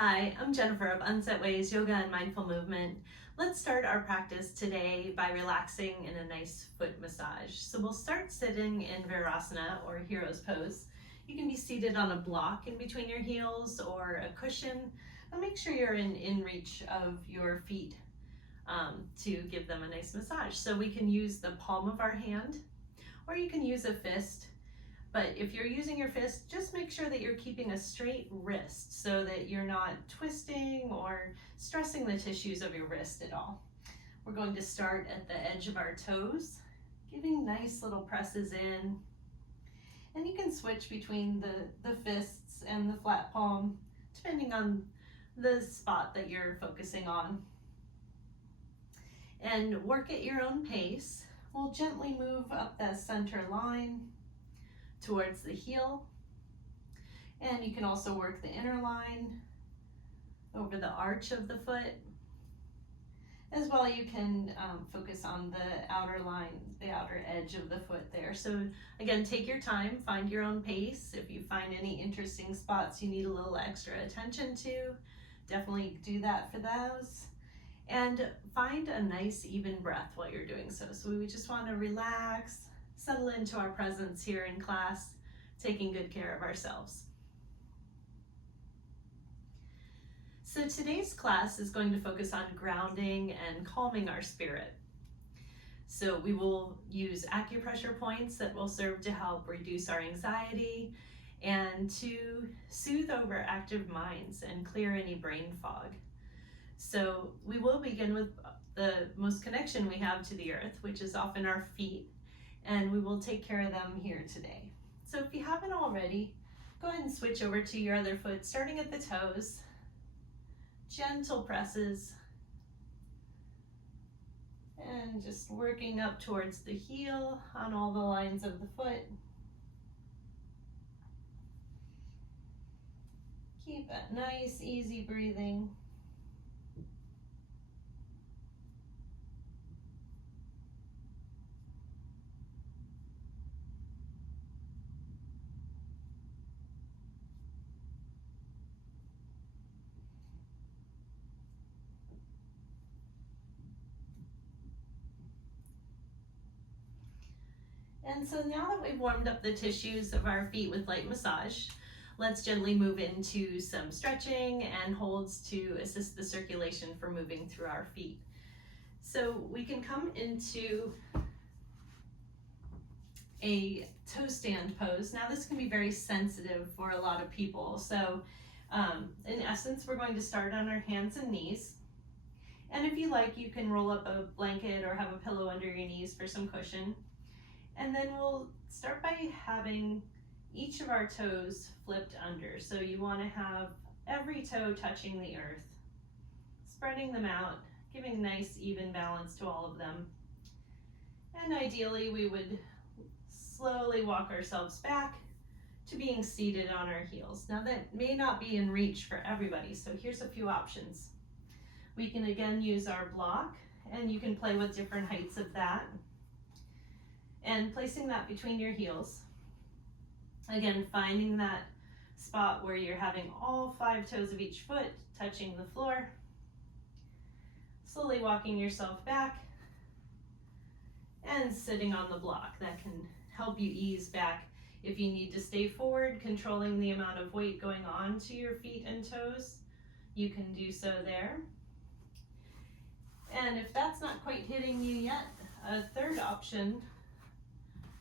Hi, I'm Jennifer of Unset Ways Yoga and Mindful Movement. Let's start our practice today by relaxing in a nice foot massage. So we'll start sitting in Virasana or Hero's Pose. You can be seated on a block in between your heels or a cushion, but make sure you're in reach of your feet to give them a nice massage. So we can use the palm of our hand or you can use a fist. But if you're using your fist, just make sure that you're keeping a straight wrist so that you're not twisting or stressing the tissues of your wrist at all. We're going to start at the edge of our toes, giving nice little presses in. And you can switch between the fists and the flat palm, depending on the spot that you're focusing on. And work at your own pace. We'll gently move up that center line towards the heel, and you can also work the inner line over the arch of the foot. As well, you can focus on the outer line, the outer edge of the foot there. So again, take your time, find your own pace. If you find any interesting spots you need a little extra attention to, definitely do that for those. And find a nice even breath while you're doing so. So we just want to relax, settle into our presence here in class, taking good care of ourselves. So today's class is going to focus on grounding and calming our spirit. So we will use acupressure points that will serve to help reduce our anxiety and to soothe overactive minds and clear any brain fog. So we will begin with the most connection we have to the earth, which is often our feet. And we will take care of them here today. So if you haven't already, go ahead and switch over to your other foot, starting at the toes. Gentle presses. And just working up towards the heel on all the lines of the foot. Keep that nice, easy breathing. And so now that we've warmed up the tissues of our feet with light massage, let's gently move into some stretching and holds to assist the circulation for moving through our feet. So we can come into a toe stand pose. Now this can be very sensitive for a lot of people. So in essence, we're going to start on our hands and knees. And if you like, you can roll up a blanket or have a pillow under your knees for some cushion. And then we'll start by having each of our toes flipped under. So you want to have every toe touching the earth, spreading them out, giving nice even balance to all of them. And ideally we would slowly walk ourselves back to being seated on our heels. Now that may not be in reach for everybody, so here's a few options. We can again use our block, and you can play with different heights of that. And placing that between your heels. Again, finding that spot where you're having all 5 toes of each foot touching the floor. Slowly walking yourself back and sitting on the block. That can help you ease back. If you need to stay forward, controlling the amount of weight going on to your feet and toes, you can do so there. And if that's not quite hitting you yet, a third option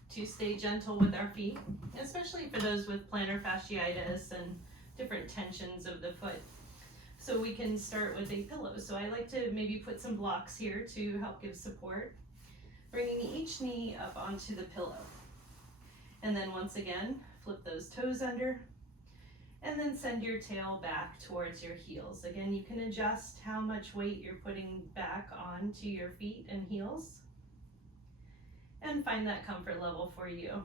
to stay gentle with our feet, especially for those with plantar fasciitis and different tensions of the foot. So we can start with a pillow. So I like to maybe put some blocks here to help give support, bringing each knee up onto the pillow. And then once again, flip those toes under, and then send your tail back towards your heels. Again, you can adjust how much weight you're putting back onto your feet and heels, and find that comfort level for you.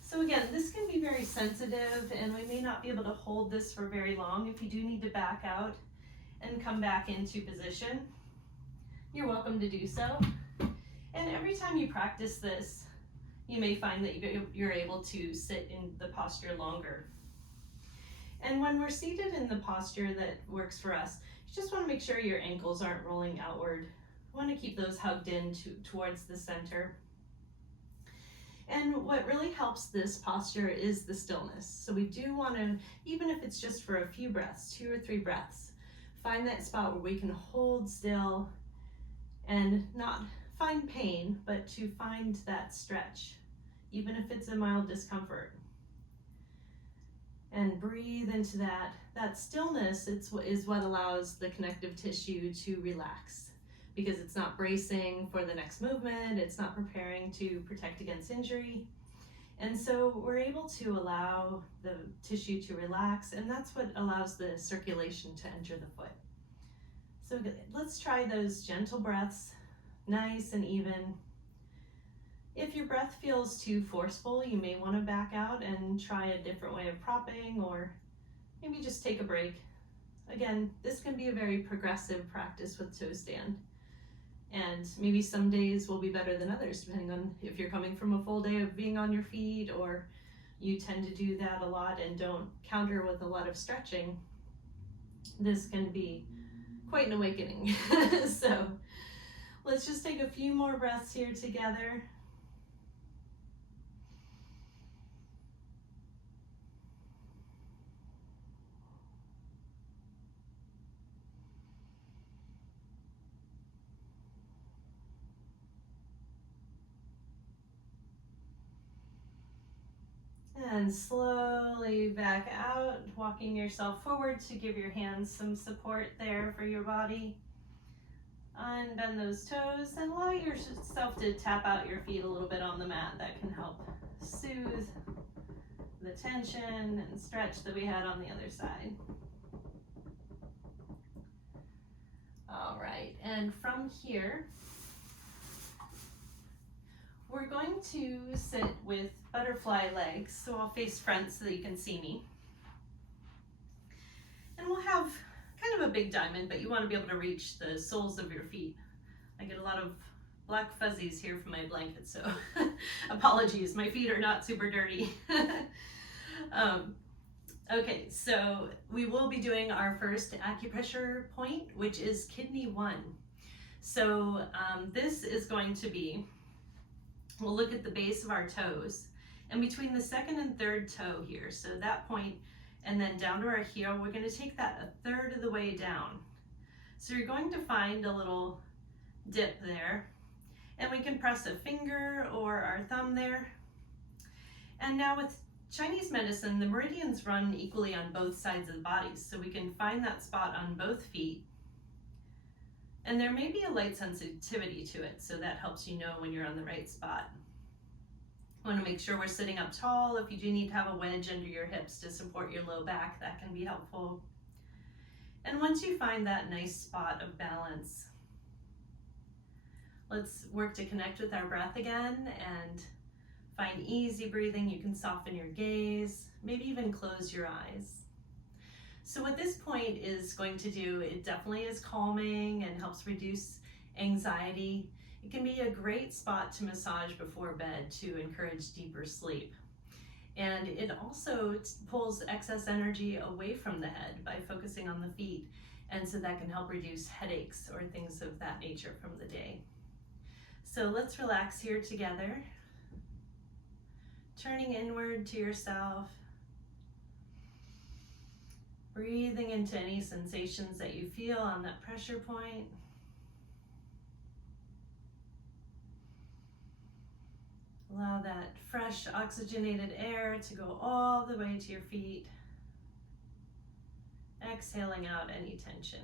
So again, this can be very sensitive, and we may not be able to hold this for very long. If you do need to back out and come back into position, you're welcome to do so. And every time you practice this, you may find that you're able to sit in the posture longer. And when we're seated in the posture that works for us, you just want to make sure your ankles aren't rolling outward. You want to keep those hugged in towards the center. And what really helps this posture is the stillness. So we do want to, even if it's just for a few breaths, 2 or 3 breaths, find that spot where we can hold still and not find pain, but to find that stretch, even if it's a mild discomfort. And breathe into that. That stillness is what allows the connective tissue to relax, because it's not bracing for the next movement, it's not preparing to protect against injury. And so we're able to allow the tissue to relax, and that's what allows the circulation to enter the foot. So let's try those gentle breaths, nice and even. If your breath feels too forceful, you may want to back out and try a different way of propping, or maybe just take a break. Again, this can be a very progressive practice with toe stand. And maybe some days will be better than others, depending on if you're coming from a full day of being on your feet, or you tend to do that a lot and don't counter with a lot of stretching. This can be quite an awakening. So let's just take a few more breaths here together. And slowly back out, walking yourself forward to give your hands some support there for your body. Unbend those toes and allow yourself to tap out your feet a little bit on the mat. That can help soothe the tension and stretch that we had on the other side. All right, and from here, we're going to sit with butterfly legs, so I'll face front so that you can see me. And we'll have kind of a big diamond, but you want to be able to reach the soles of your feet. I get a lot of black fuzzies here from my blanket, so apologies, my feet are not super dirty. Okay, so we will be doing our first acupressure point, which is kidney 1. So this is going to be, we'll look at the base of our toes, and between the second and third toe here, so that point, and then down to our heel, we're going to take that a third of the way down. So you're going to find a little dip there, and we can press a finger or our thumb there. And now with Chinese medicine, the meridians run equally on both sides of the body, so we can find that spot on both feet. And there may be a light sensitivity to it, so that helps you know when you're on the right spot. Want to make sure we're sitting up tall. If you do need to have a wedge under your hips to support your low back, that can be helpful. And once you find that nice spot of balance, let's work to connect with our breath again and find easy breathing. You can soften your gaze, maybe even close your eyes. So what this point is going to do, it definitely is calming and helps reduce anxiety. It can be a great spot to massage before bed to encourage deeper sleep. And it also pulls excess energy away from the head by focusing on the feet. And so that can help reduce headaches or things of that nature from the day. So let's relax here together. Turning inward to yourself. Breathing into any sensations that you feel on that pressure point. Allow that fresh oxygenated air to go all the way to your feet. Exhaling out any tension.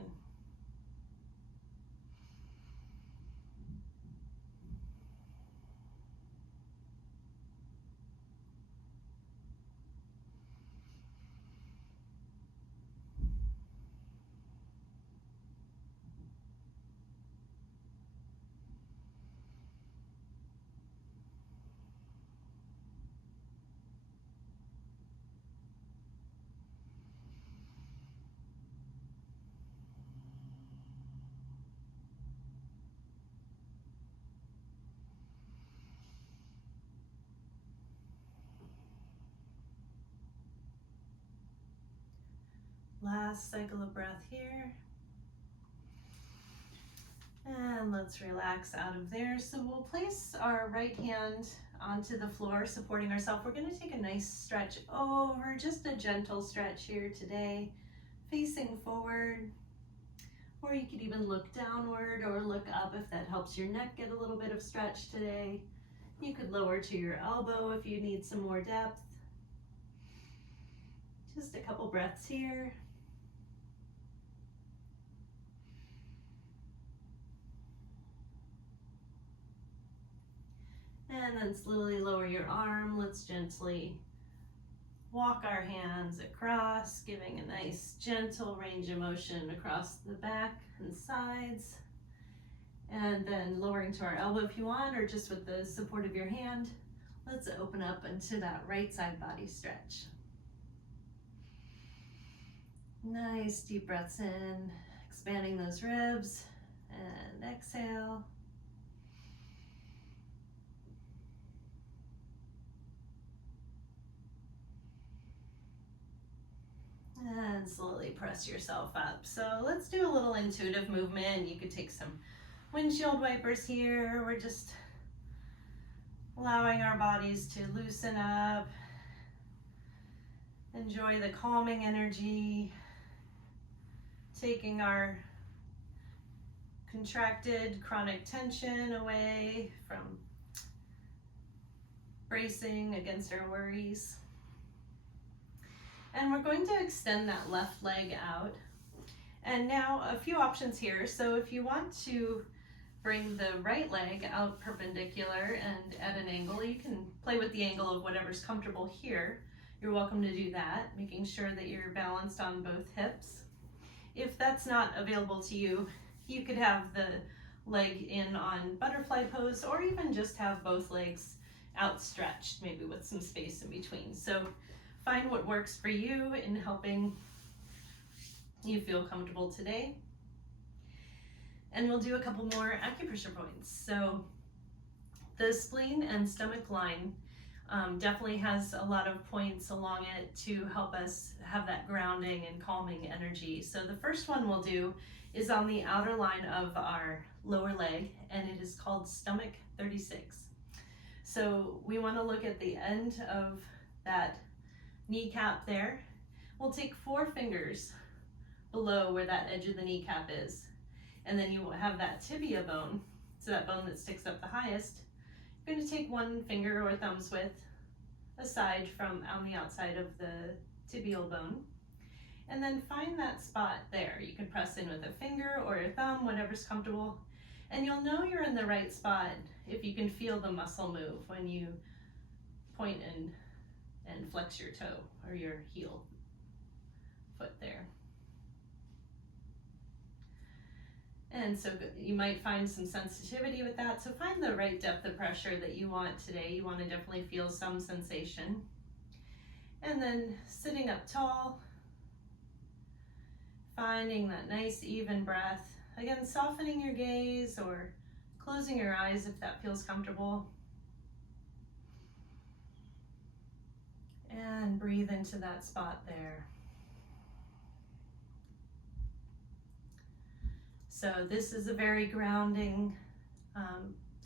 Last cycle of breath here. And let's relax out of there. So we'll place our right hand onto the floor, supporting ourselves. We're going to take a nice stretch over, just a gentle stretch here today, facing forward. Or you could even look downward or look up if that helps your neck get a little bit of stretch today. You could lower to your elbow if you need some more depth. Just a couple breaths here. And then slowly lower your arm. Let's gently walk our hands across, giving a nice gentle range of motion across the back and sides. And then lowering to our elbow if you want, or just with the support of your hand. Let's open up into that right side body stretch. Nice deep breaths in, expanding those ribs, and exhale. And slowly press yourself up. So let's do a little intuitive movement. You could take some windshield wipers here. We're just allowing our bodies to loosen up. Enjoy the calming energy. Taking our contracted chronic tension away from bracing against our worries. And we're going to extend that left leg out. And now a few options here. So if you want to bring the right leg out perpendicular and at an angle, you can play with the angle of whatever's comfortable here. You're welcome to do that, making sure that you're balanced on both hips. If that's not available to you, you could have the leg in on butterfly pose, or even just have both legs outstretched, maybe with some space in between. So find what works for you in helping you feel comfortable today. And we'll do a couple more acupressure points. So the spleen and stomach line definitely has a lot of points along it to help us have that grounding and calming energy. So the first one we'll do is on the outer line of our lower leg, and it is called stomach 36. So we want to look at the end of that kneecap there. We'll take 4 fingers below where that edge of the kneecap is, and then you will have that tibia bone, so that bone that sticks up the highest. You're going to take 1 finger or thumb's width aside from on the outside of the tibial bone, and then find that spot there. You can press in with a finger or your thumb, whatever's comfortable, and you'll know you're in the right spot if you can feel the muscle move when you point and flex your toe or your heel foot there. And so you might find some sensitivity with that. So find the right depth of pressure that you want today. You want to definitely feel some sensation. And then sitting up tall, finding that nice even breath. Again, softening your gaze or closing your eyes if that feels comfortable. And breathe into that spot there. So this is a very grounding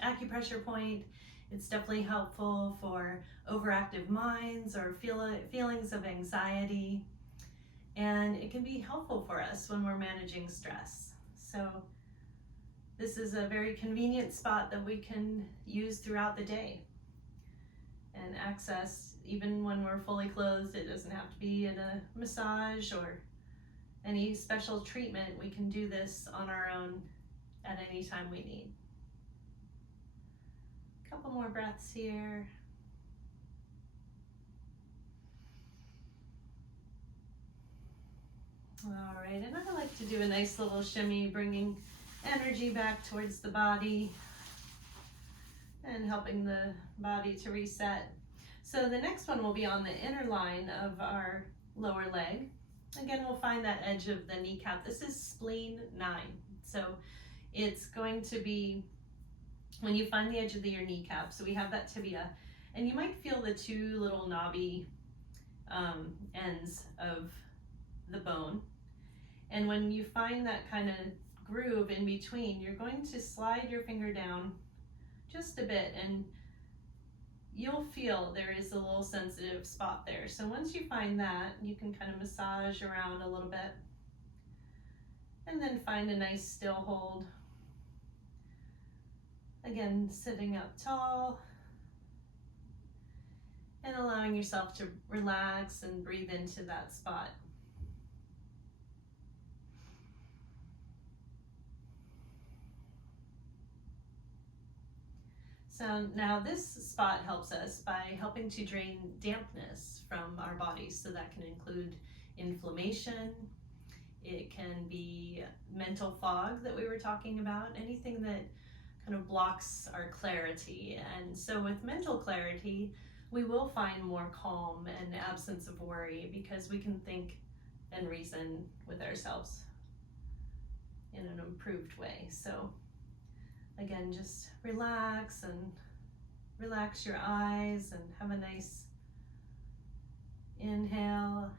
acupressure point. It's definitely helpful for overactive minds or feelings of anxiety. And it can be helpful for us when we're managing stress. So this is a very convenient spot that we can use throughout the day and access even when we're fully clothed. It doesn't have to be in a massage or any special treatment. We can do this on our own at any time we need. A couple more breaths here. All right, and I like to do a nice little shimmy, bringing energy back towards the body and helping the body to reset. So the next one will be on the inner line of our lower leg. Again, we'll find that edge of the kneecap. This is spleen 9. So it's going to be when you find the edge of your kneecap. So we have that tibia, and you might feel the 2 little knobby ends of the bone. And when you find that kind of groove in between, you're going to slide your finger down just a bit, and you'll feel there is a little sensitive spot there. So once you find that, you can kind of massage around a little bit, and then find a nice still hold. Again, sitting up tall and allowing yourself to relax and breathe into that spot. So now this spot helps us by helping to drain dampness from our bodies. So that can include inflammation. It can be mental fog that we were talking about, anything that kind of blocks our clarity. And so with mental clarity, we will find more calm and absence of worry because we can think and reason with ourselves in an improved way. So again, just relax your eyes and have a nice inhale,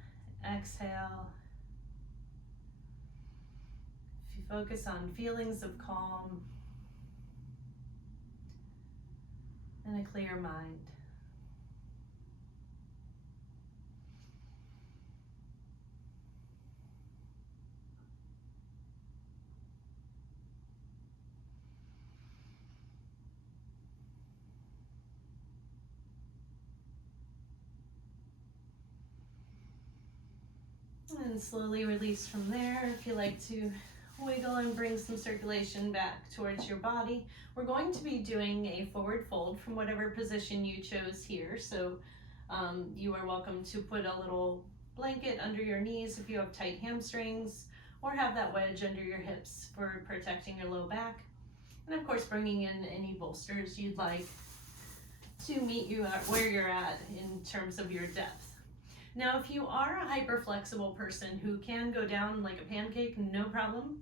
exhale. If you focus on feelings of calm and a clear mind. And slowly release from there. If you like to wiggle and bring some circulation back towards your body. We're going to be doing a forward fold from whatever position you chose here. So you are welcome to put a little blanket under your knees if you have tight hamstrings, or have that wedge under your hips for protecting your low back. And of course, bringing in any bolsters you'd like to meet you at where you're at in terms of your depth. Now, if you are a hyper-flexible person who can go down like a pancake, no problem.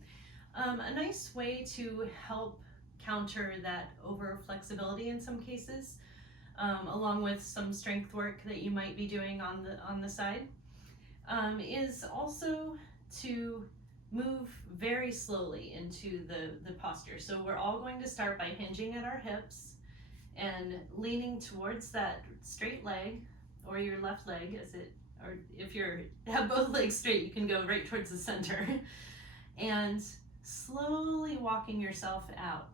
A nice way to help counter that over-flexibility in some cases, along with some strength work that you might be doing on the side, is also to move very slowly into the posture. So we're all going to start by hinging at our hips and leaning towards that straight leg, or your left leg, or if you have both legs straight, you can go right towards the center, and slowly walking yourself out.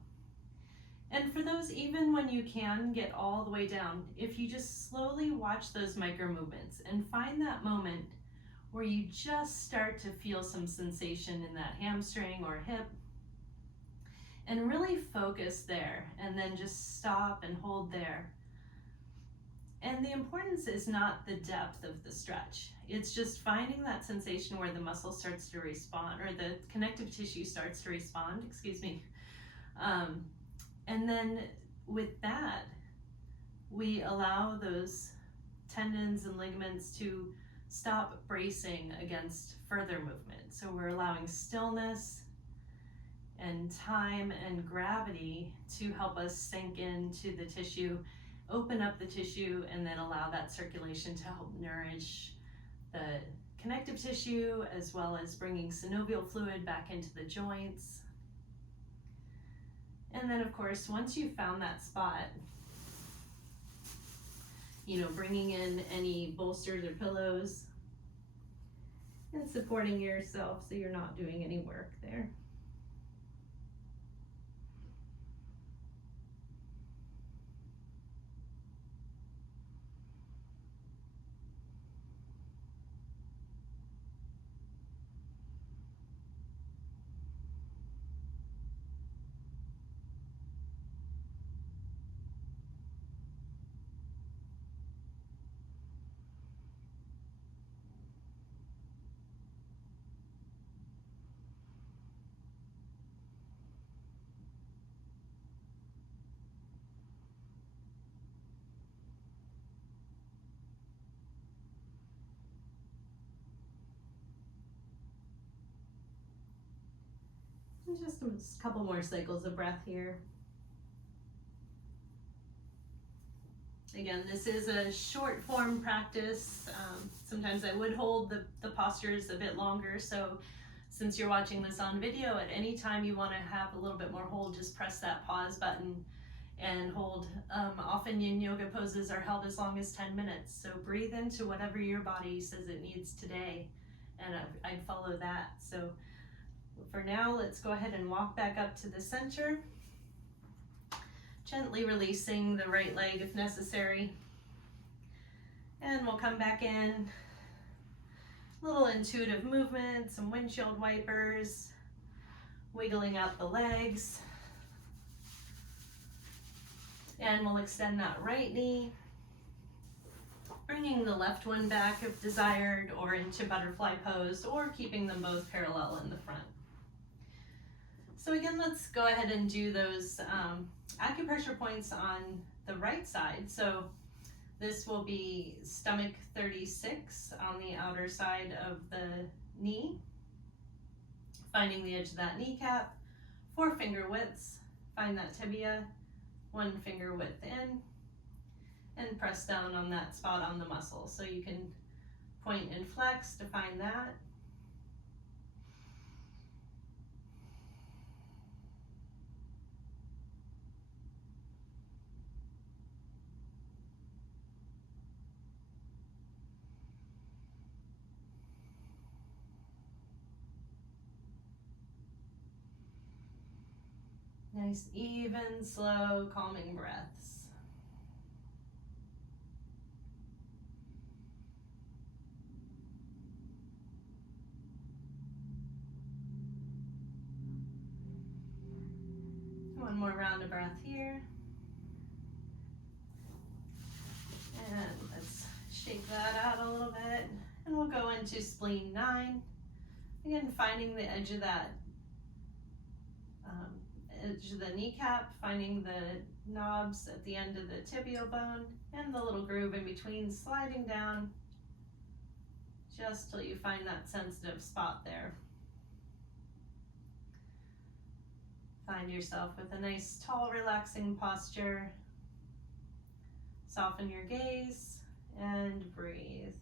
And for those, even when you can get all the way down, if you just slowly watch those micro movements and find that moment where you just start to feel some sensation in that hamstring or hip, and really focus there, and then just stop and hold there. And the importance is not the depth of the stretch. It's just finding that sensation where the muscle starts to respond, or the connective tissue starts to respond, and then with that, we allow those tendons and ligaments to stop bracing against further movement. So we're allowing stillness and time and gravity to help us sink into the tissue, open up the tissue, and then allow that circulation to help nourish the connective tissue, as well as bringing synovial fluid back into the joints. And then of course, once you've found that spot, bringing in any bolsters or pillows and supporting yourself so you're not doing any work there. And just a couple more cycles of breath here. Again, this is a short form practice. Sometimes I would hold the postures a bit longer, so since you're watching this on video, at any time you want to have a little bit more hold, just press that pause button and hold. Often yin yoga poses are held as long as 10 minutes, so breathe into whatever your body says it needs today, and I'd follow that. So for now, let's go ahead and walk back up to the center, gently releasing the right leg if necessary. And we'll come back in. Little intuitive movement, some windshield wipers, wiggling out the legs. And we'll extend that right knee, bringing the left one back if desired, or into butterfly pose, or keeping them both parallel in the front. So again, let's go ahead and do those acupressure points on the right side. So this will be stomach 36 on the outer side of the knee, finding the edge of that kneecap, 4 finger widths, find that tibia, 1 finger width in, and press down on that spot on the muscle. So you can point and flex to find that. Nice, even, slow, calming breaths. One more round of breath here. And let's shake that out a little bit. And we'll go into spleen 9. Again, finding the edge of that edge of the kneecap, finding the knobs at the end of the tibial bone and the little groove in between, sliding down just till you find that sensitive spot there. Find yourself with a nice, tall, relaxing posture. Soften your gaze and breathe.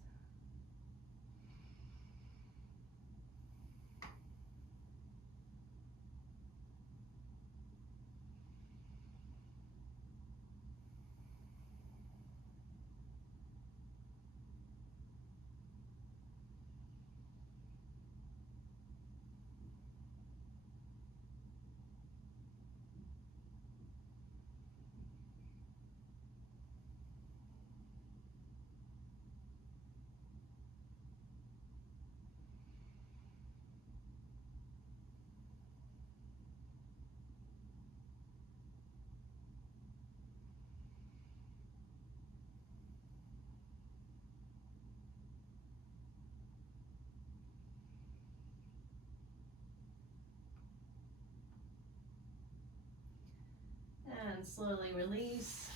And slowly release,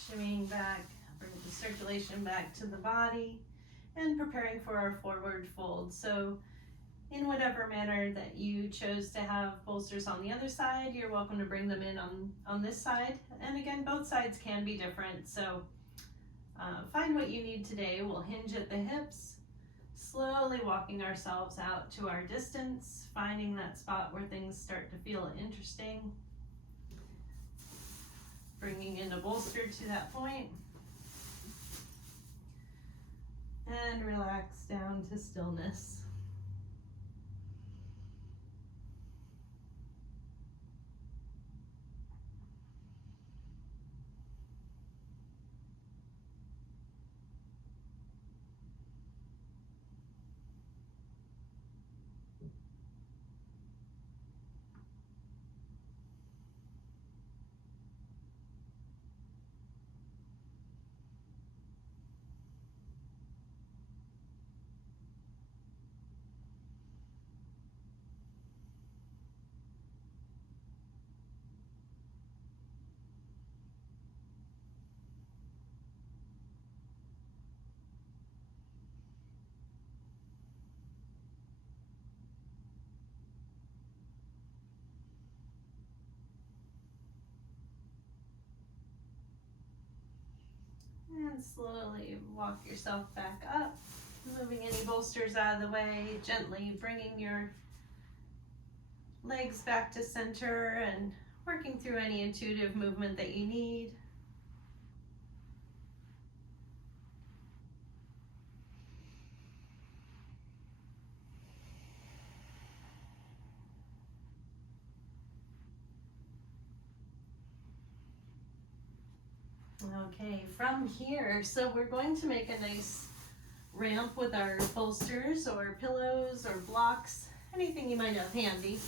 shimmying back, bring the circulation back to the body, and preparing for our forward fold. So in whatever manner that you chose to have bolsters on the other side, you're welcome to bring them in on this side. And again, both sides can be different, so find what you need today. We'll hinge at the hips, slowly walking ourselves out to our distance, finding that spot where things start to feel interesting. Bringing in a bolster to that point. And relax down to stillness. And slowly walk yourself back up, moving any bolsters out of the way, gently bringing your legs back to center and working through any intuitive movement that you need. Okay, from here, so we're going to make a nice ramp with our bolsters or pillows or blocks, anything you might have handy,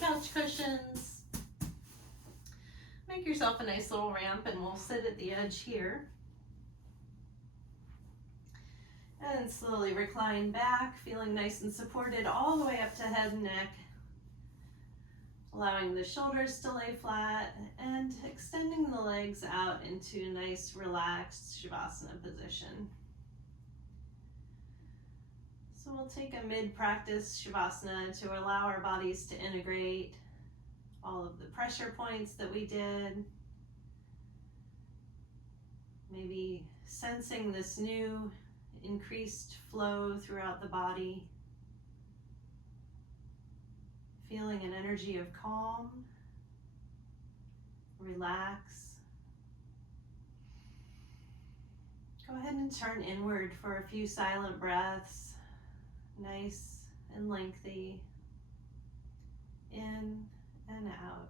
couch cushions. Make yourself a nice little ramp and we'll sit at the edge here. And slowly recline back, feeling nice and supported all the way up to head and neck. Allowing the shoulders to lay flat and extending the legs out into a nice relaxed Shavasana position. So we'll take a mid-practice Shavasana to allow our bodies to integrate all of the pressure points that we did. Maybe sensing this new increased flow throughout the body. Feeling an energy of calm, relax. Go ahead and turn inward for a few silent breaths, nice and lengthy, in and out.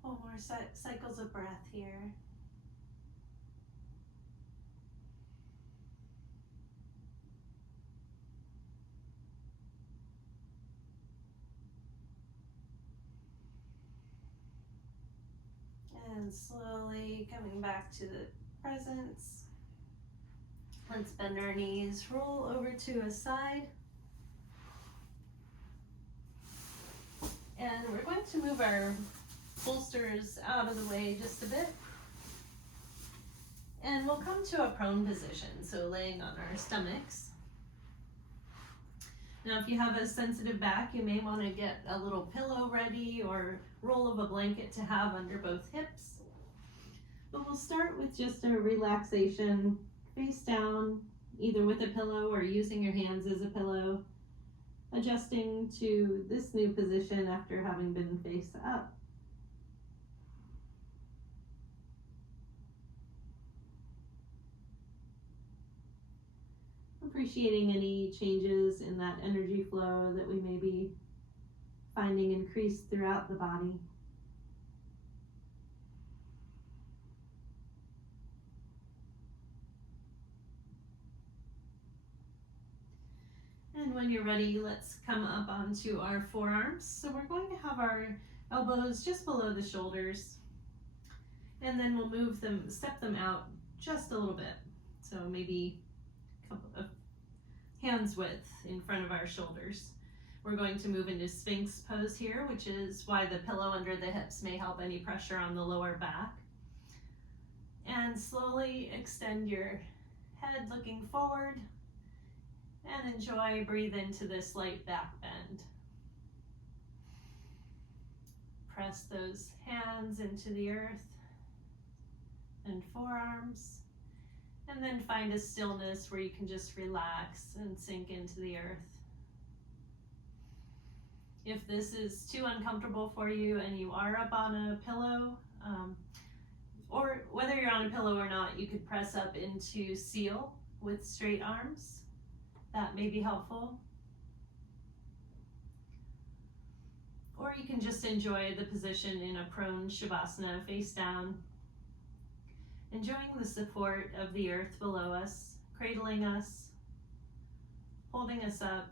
Couple more cycles of breath here. And slowly coming back to the presence. Let's bend our knees, roll over to a side. And we're going to move our bolsters out of the way just a bit. And we'll come to a prone position, so laying on our stomachs. Now, if you have a sensitive back, you may want to get a little pillow ready or roll of a blanket to have under both hips. But we'll start with just a relaxation, face down, either with a pillow or using your hands as a pillow, adjusting to this new position after having been face up. Appreciating any changes in that energy flow that we may be finding increased throughout the body. And when you're ready, let's come up onto our forearms. So we're going to have our elbows just below the shoulders, and then we'll move them, step them out just a little bit. So maybe a couple of hands width in front of our shoulders. We're going to move into Sphinx pose here, which is why the pillow under the hips may help any pressure on the lower back. And slowly extend your head looking forward and enjoy, breathe into this light back bend. Press those hands into the earth and forearms. And then find a stillness where you can just relax and sink into the earth. If this is too uncomfortable for you and you are up on a pillow, or whether you're on a pillow or not, you could press up into seal with straight arms. That may be helpful. Or you can just enjoy the position in a prone shavasana, face down, enjoying the support of the earth below us, cradling us, holding us up.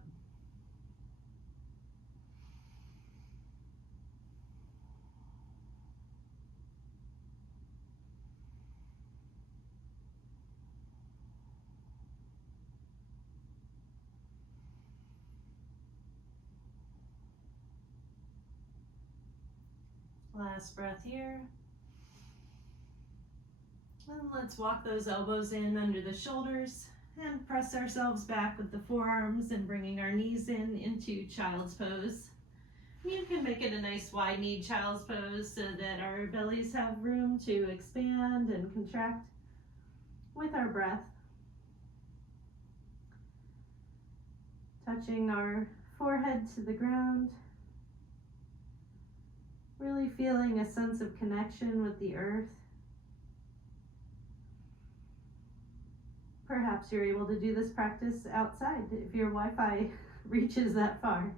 Last breath here. And let's walk those elbows in under the shoulders and press ourselves back with the forearms and bringing our knees in into child's pose. You can make it a nice wide-kneed child's pose so that our bellies have room to expand and contract with our breath. Touching our forehead to the ground. Really feeling a sense of connection with the earth. Perhaps you're able to do this practice outside if your Wi-Fi reaches that far.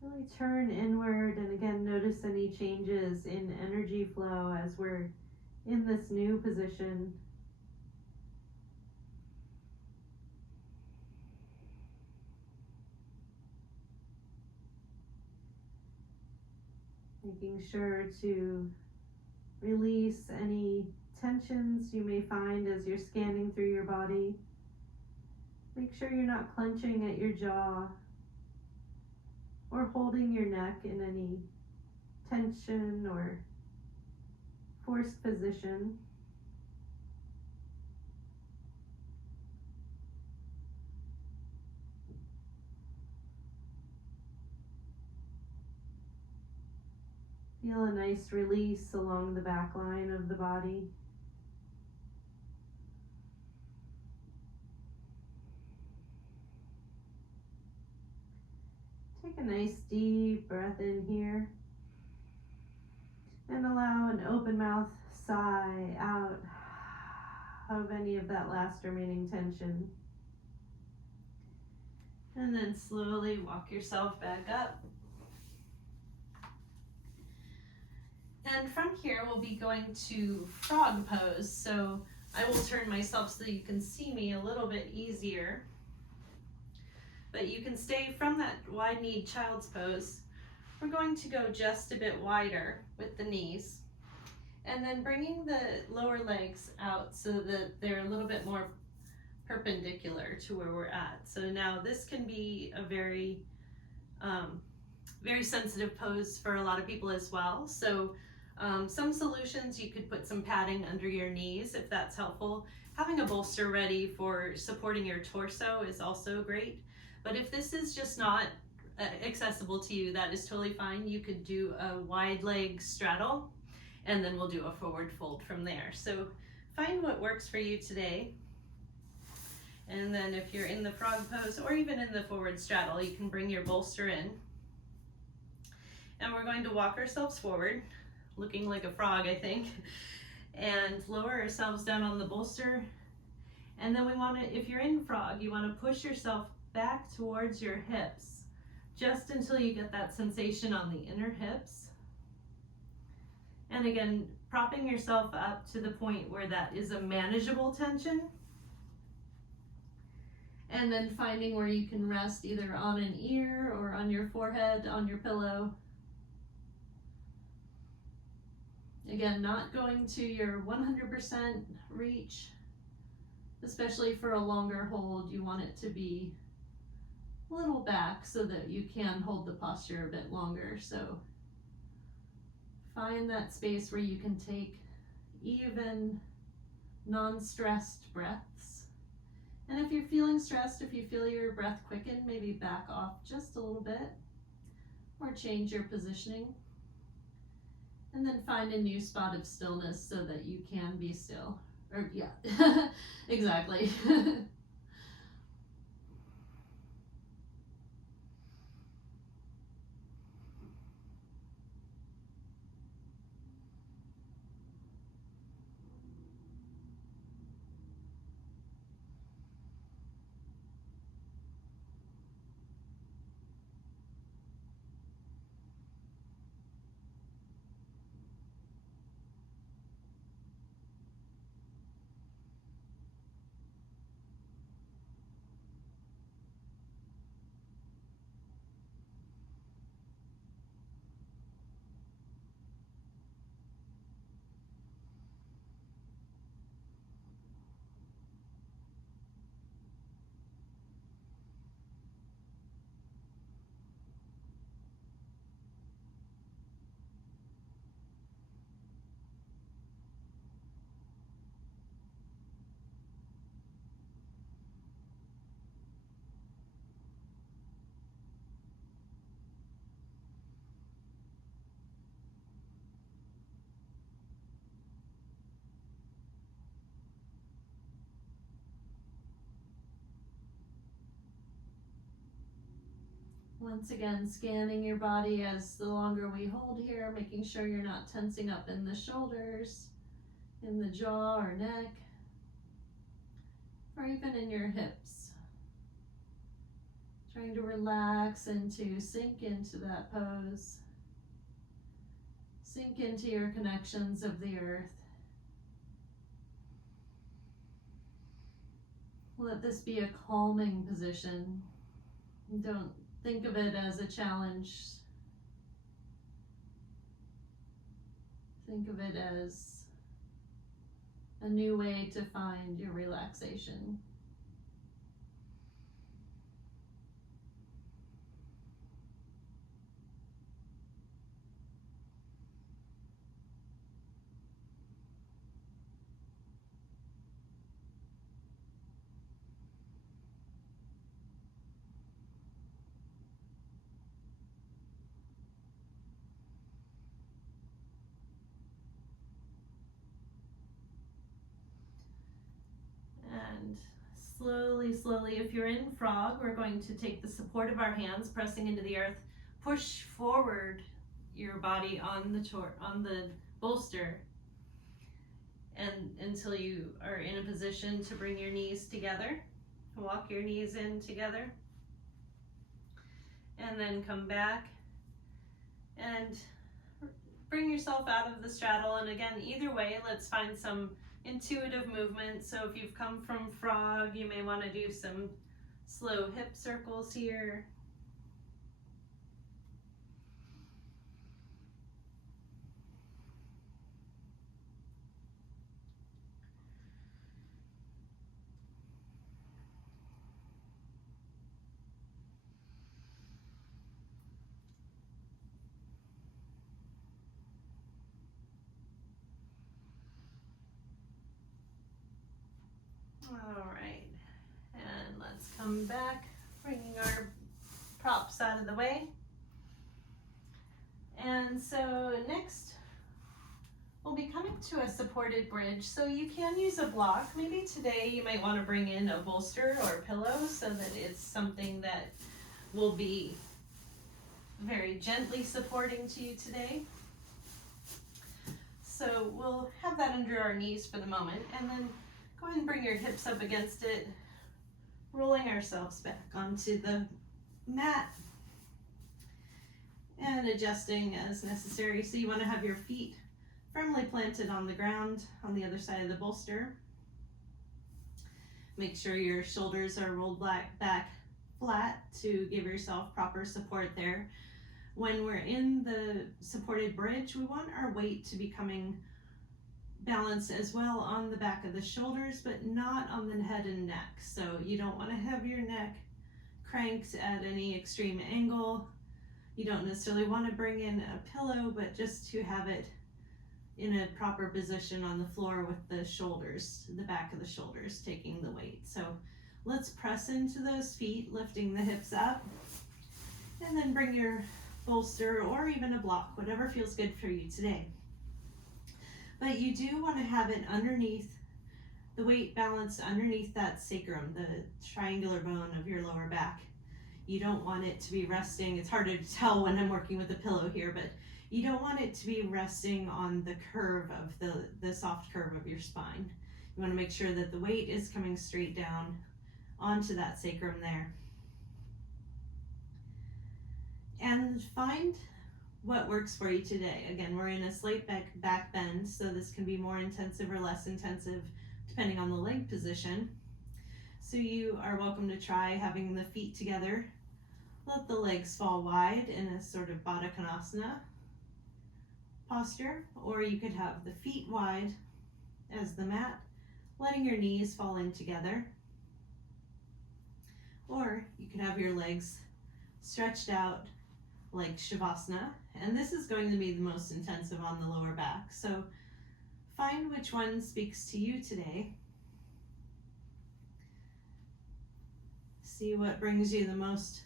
Really turn inward and again notice any changes in energy flow as we're in this new position. Making sure to release any tensions you may find as you're scanning through your body. Make sure you're not clenching at your jaw or holding your neck in any tension or forced position. Feel a nice release along the back line of the body. Take a nice deep breath in here and allow an open mouth sigh out of any of that last remaining tension. And then slowly walk yourself back up. And from here, we'll be going to frog pose. So I will turn myself so you can see me a little bit easier. But you can stay from that wide-kneed child's pose. We're going to go just a bit wider with the knees. And then bringing the lower legs out so that they're a little bit more perpendicular to where we're at. So now this can be a very, very sensitive pose for a lot of people as well. So some solutions, you could put some padding under your knees if that's helpful. Having a bolster ready for supporting your torso is also great. But if this is just not accessible to you, that is totally fine. You could do a wide leg straddle, and then we'll do a forward fold from there. So find what works for you today. And then if you're in the frog pose or even in the forward straddle, you can bring your bolster in. And we're going to walk ourselves forward, looking like a frog, I think, and lower ourselves down on the bolster. And then we want to, if you're in frog, you want to push yourself back towards your hips, just until you get that sensation on the inner hips. And again, propping yourself up to the point where that is a manageable tension. And then finding where you can rest either on an ear or on your forehead, on your pillow. Again, not going to your 100% reach, Especially for a longer hold, you want it to be a little back so that you can hold the posture a bit longer. So find that space where you can take even, non-stressed breaths. And if you're feeling stressed, if you feel your breath quicken, maybe back off just a little bit or change your positioning. And then find a new spot of stillness so that you can be still. Or yeah, exactly. Once again, scanning your body as the longer we hold here, making sure you're not tensing up in the shoulders, in the jaw or neck, or even in your hips. Trying to relax and to sink into that pose. Sink into your connections of the earth. Let this be a calming position. Don't think of it as a challenge. Think of it as a new way to find your relaxation. And slowly, if you're in frog, we're going to take the support of our hands, pressing into the earth, push forward your body on the bolster, and until you are in a position to bring your knees together. Walk your knees in together, and then come back and bring yourself out of the straddle. And again, either way, let's find some intuitive movement. So if you've come from frog, you may want to do some slow hip circles here. All right, and let's come back, bringing our props out of the way. And so next, we'll be coming to a supported bridge. So you can use a block. Maybe today you might want to bring in a bolster or a pillow so that it's something that will be very gently supporting to you today. So we'll have that under our knees for the moment, and then go ahead and bring your hips up against it, rolling ourselves back onto the mat and adjusting as necessary. So you want to have your feet firmly planted on the ground on the other side of the bolster. Make sure your shoulders are rolled back flat to give yourself proper support there. When we're in the supported bridge, we want our weight to be coming balance as well on the back of the shoulders, but not on the head and neck. So you don't want to have your neck cranked at any extreme angle. You don't necessarily want to bring in a pillow, but just to have it in a proper position on the floor with the shoulders, the back of the shoulders taking the weight. So let's press into those feet, lifting the hips up, and then bring your bolster or even a block, whatever feels good for you today. But you do want to have it underneath, the weight balanced underneath that sacrum, the triangular bone of your lower back. You don't want it to be resting. It's harder to tell when I'm working with a pillow here, but you don't want it to be resting on the curve of the soft curve of your spine. You want to make sure that the weight is coming straight down onto that sacrum there. And find what works for you today. Again, we're in a slight back bend, so this can be more intensive or less intensive depending on the leg position. So you are welcome to try having the feet together. Let the legs fall wide in a sort of Baddha Konasana posture, or you could have the feet wide as the mat, letting your knees fall in together. Or you could have your legs stretched out like Shavasana, and this is going to be the most intensive on the lower back. So find which one speaks to you today. See what brings you the most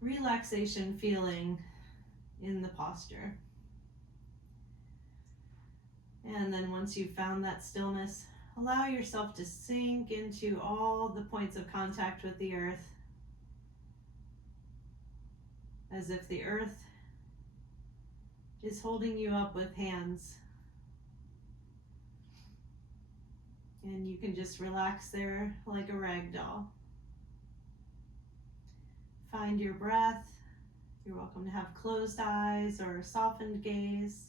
relaxation feeling in the posture. And then once you've found that stillness, allow yourself to sink into all the points of contact with the earth, as if the earth is holding you up with hands. And you can just relax there like a rag doll. Find your breath. You're welcome to have closed eyes or a softened gaze.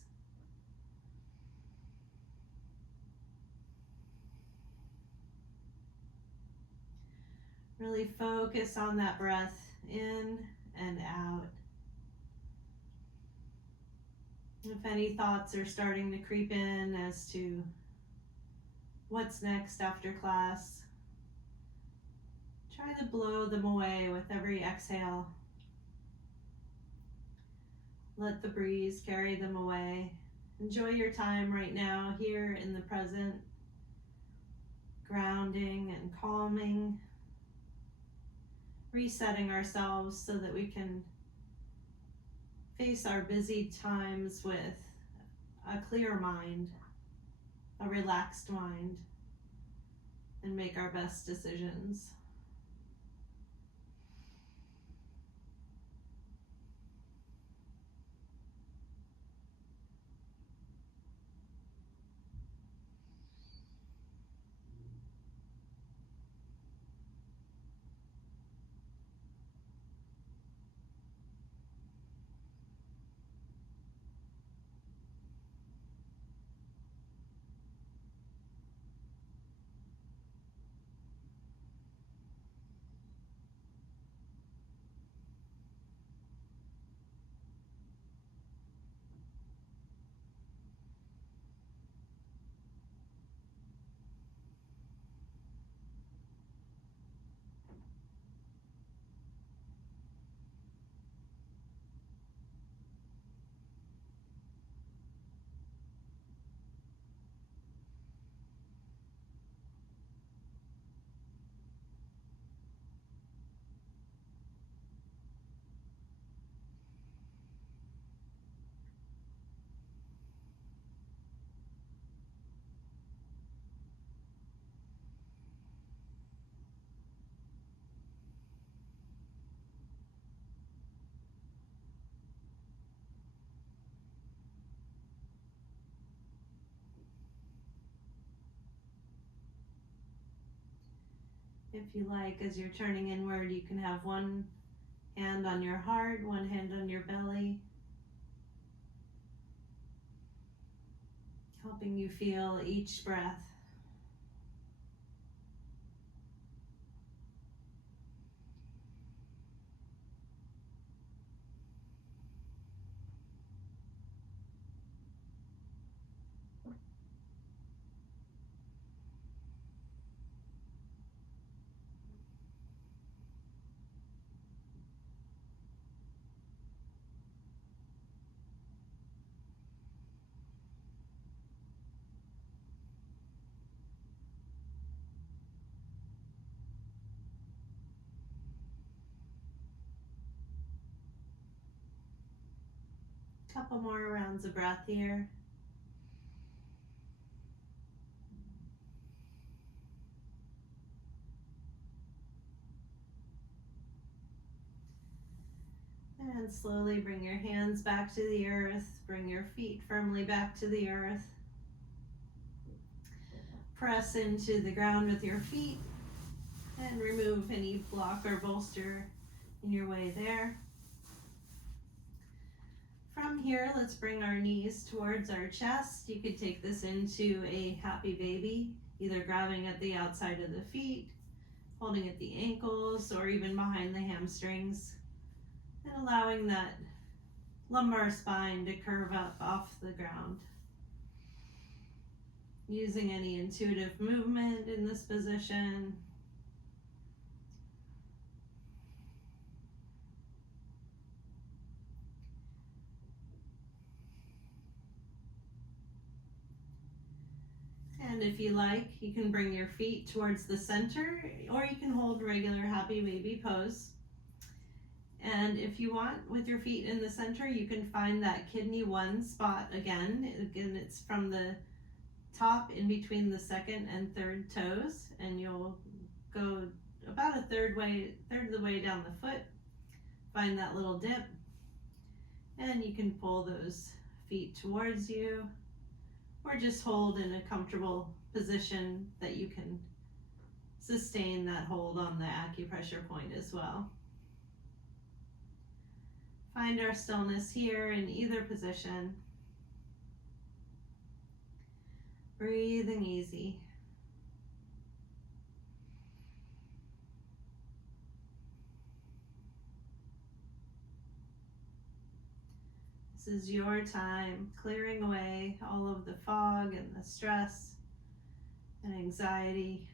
Really focus on that breath in and out. If any thoughts are starting to creep in as to what's next after class, try to blow them away with every exhale. Let the breeze carry them away. Enjoy your time right now here in the present, grounding and calming, resetting ourselves so that we can face our busy times with a clear mind, a relaxed mind, and make our best decisions. If you like, as you're turning inward, you can have one hand on your heart, one hand on your belly, helping you feel each breath. Couple more rounds of breath here. And slowly bring your hands back to the earth. Bring your feet firmly back to the earth. Press into the ground with your feet and remove any block or bolster in your way there. From here, let's bring our knees towards our chest. You could take this into a happy baby, either grabbing at the outside of the feet, holding at the ankles, or even behind the hamstrings, and allowing that lumbar spine to curve up off the ground. Using any intuitive movement in this position. And if you like, you can bring your feet towards the center, or you can hold regular happy baby pose. And if you want, with your feet in the center, you can find that kidney 1 spot again. Again, it's from the top in between the second and third toes, and you'll go about a third of the way down the foot. Find that little dip, and you can pull those feet towards you, or just hold in a comfortable position that you can sustain that hold on the acupressure point as well. Find our stillness here in either position. Breathing easy. This is your time, clearing away all of the fog and the stress and anxiety.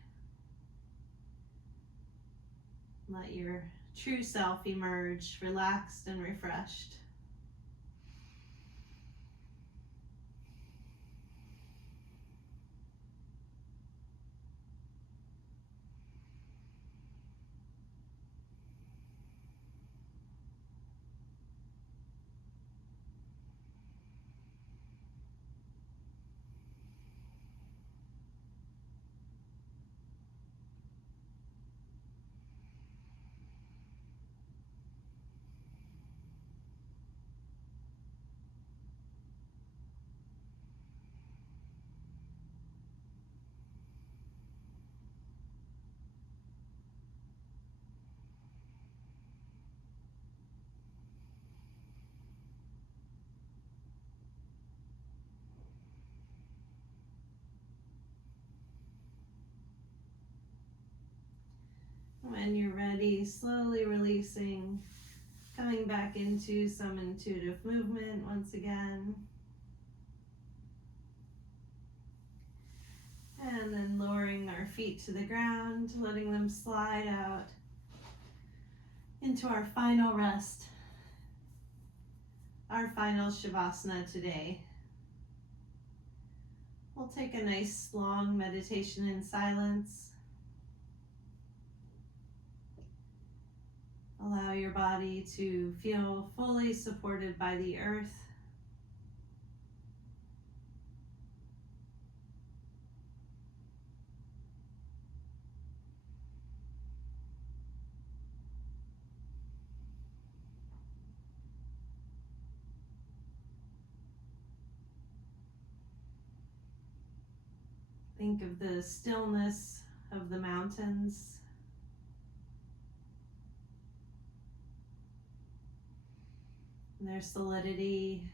Let your true self emerge, relaxed and refreshed. When you're ready, slowly releasing, coming back into some intuitive movement once again. And then lowering our feet to the ground, letting them slide out into our final rest, our final Shavasana today. We'll take a nice long meditation in silence. Allow your body to feel fully supported by the earth. Think of the stillness of the mountains. And their solidity.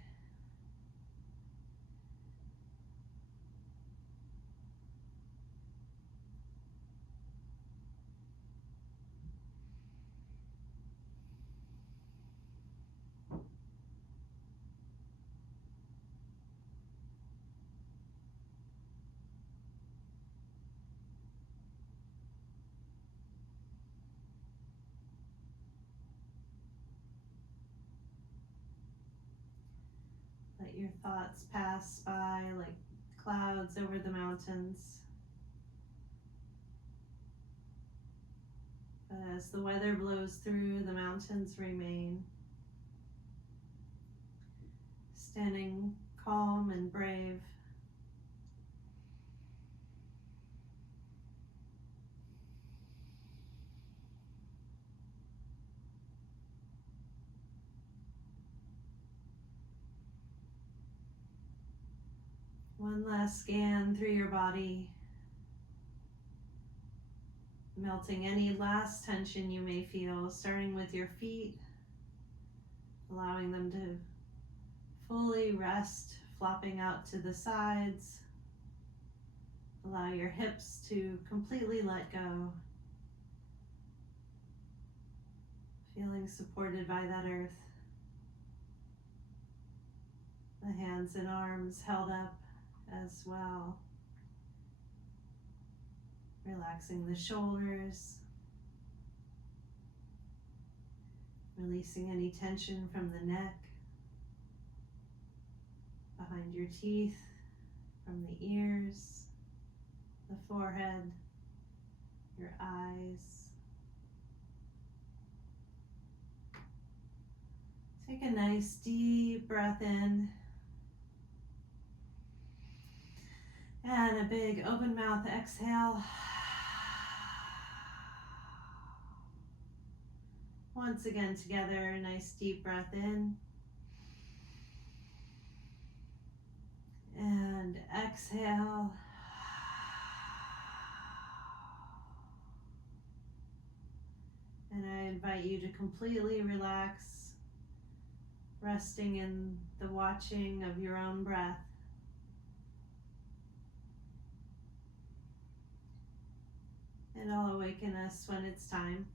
Let your thoughts pass by like clouds over the mountains. But as the weather blows through, the mountains remain. Standing calm and brave. One last scan through your body, melting any last tension you may feel, starting with your feet, allowing them to fully rest, flopping out to the sides. Allow your hips to completely let go, feeling supported by that earth. The hands and arms held up as well. Relaxing the shoulders, releasing any tension from the neck, behind your teeth, from the ears, the forehead, your eyes. Take a nice deep breath in. And a big open mouth exhale. Once again together, a nice deep breath in. And exhale. And I invite you to completely relax, resting in the watching of your own breath. And I'll awaken us when it's time.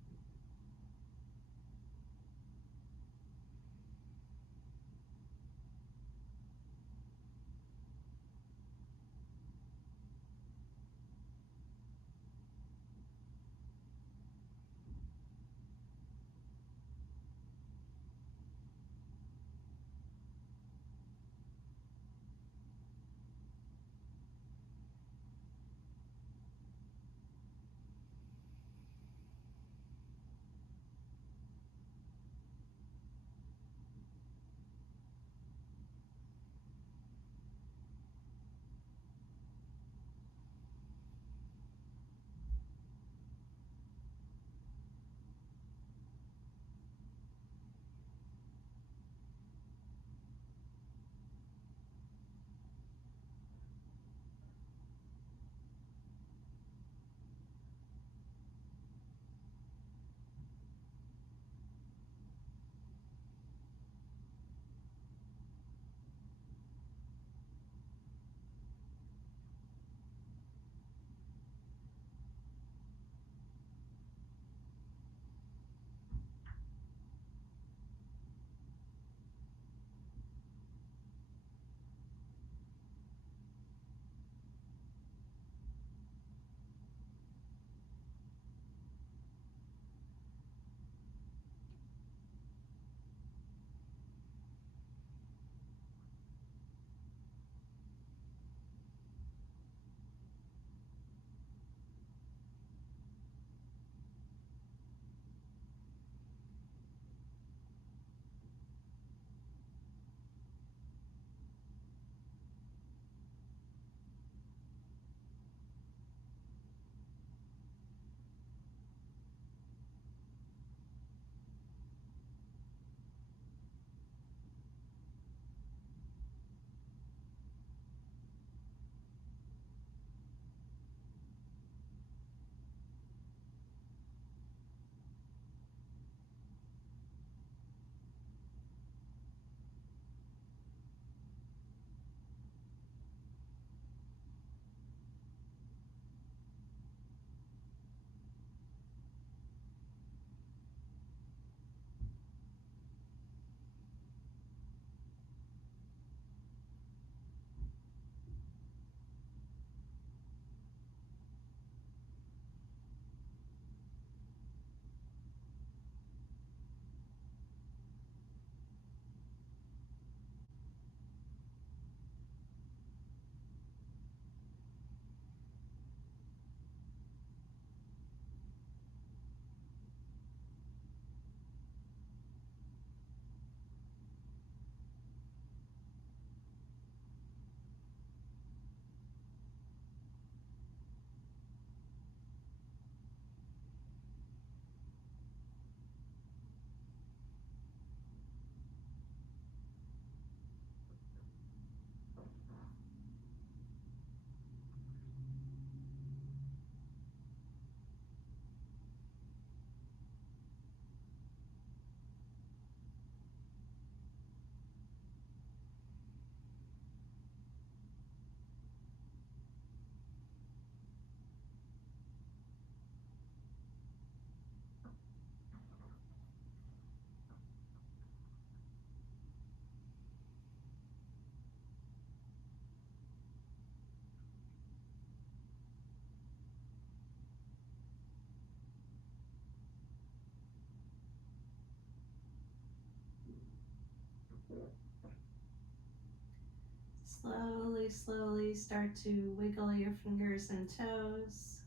Slowly, slowly start to wiggle your fingers and toes.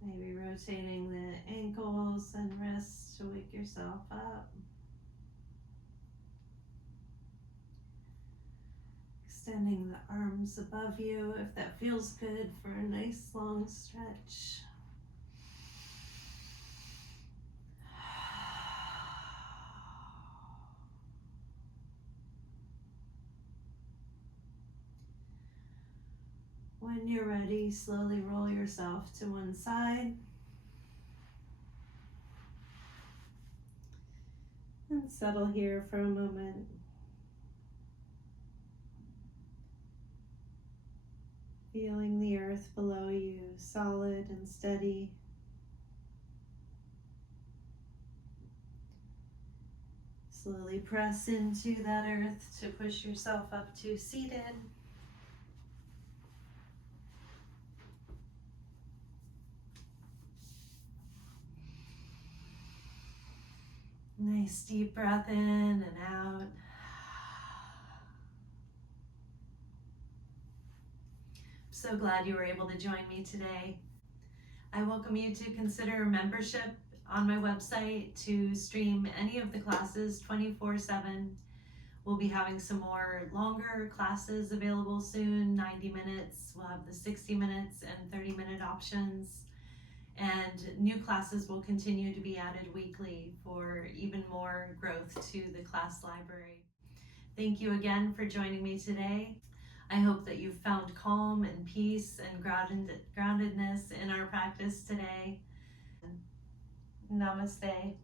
Maybe rotating the ankles and wrists to wake yourself up. Extending the arms above you if that feels good for a nice long stretch. When you're ready, slowly roll yourself to one side. And settle here for a moment. Feeling the earth below you, solid and steady. Slowly press into that earth to push yourself up to seated. Nice deep breath in and out. So glad you were able to join me today. I welcome you to consider membership on my website to stream any of the classes 24/7. We'll be having some more longer classes available soon, 90 minutes. We'll have the 60 minutes and 30-minute options. And new classes will continue to be added weekly for even more growth to the class library. Thank you again for joining me today. I hope that you've found calm and peace and groundedness in our practice today. Namaste.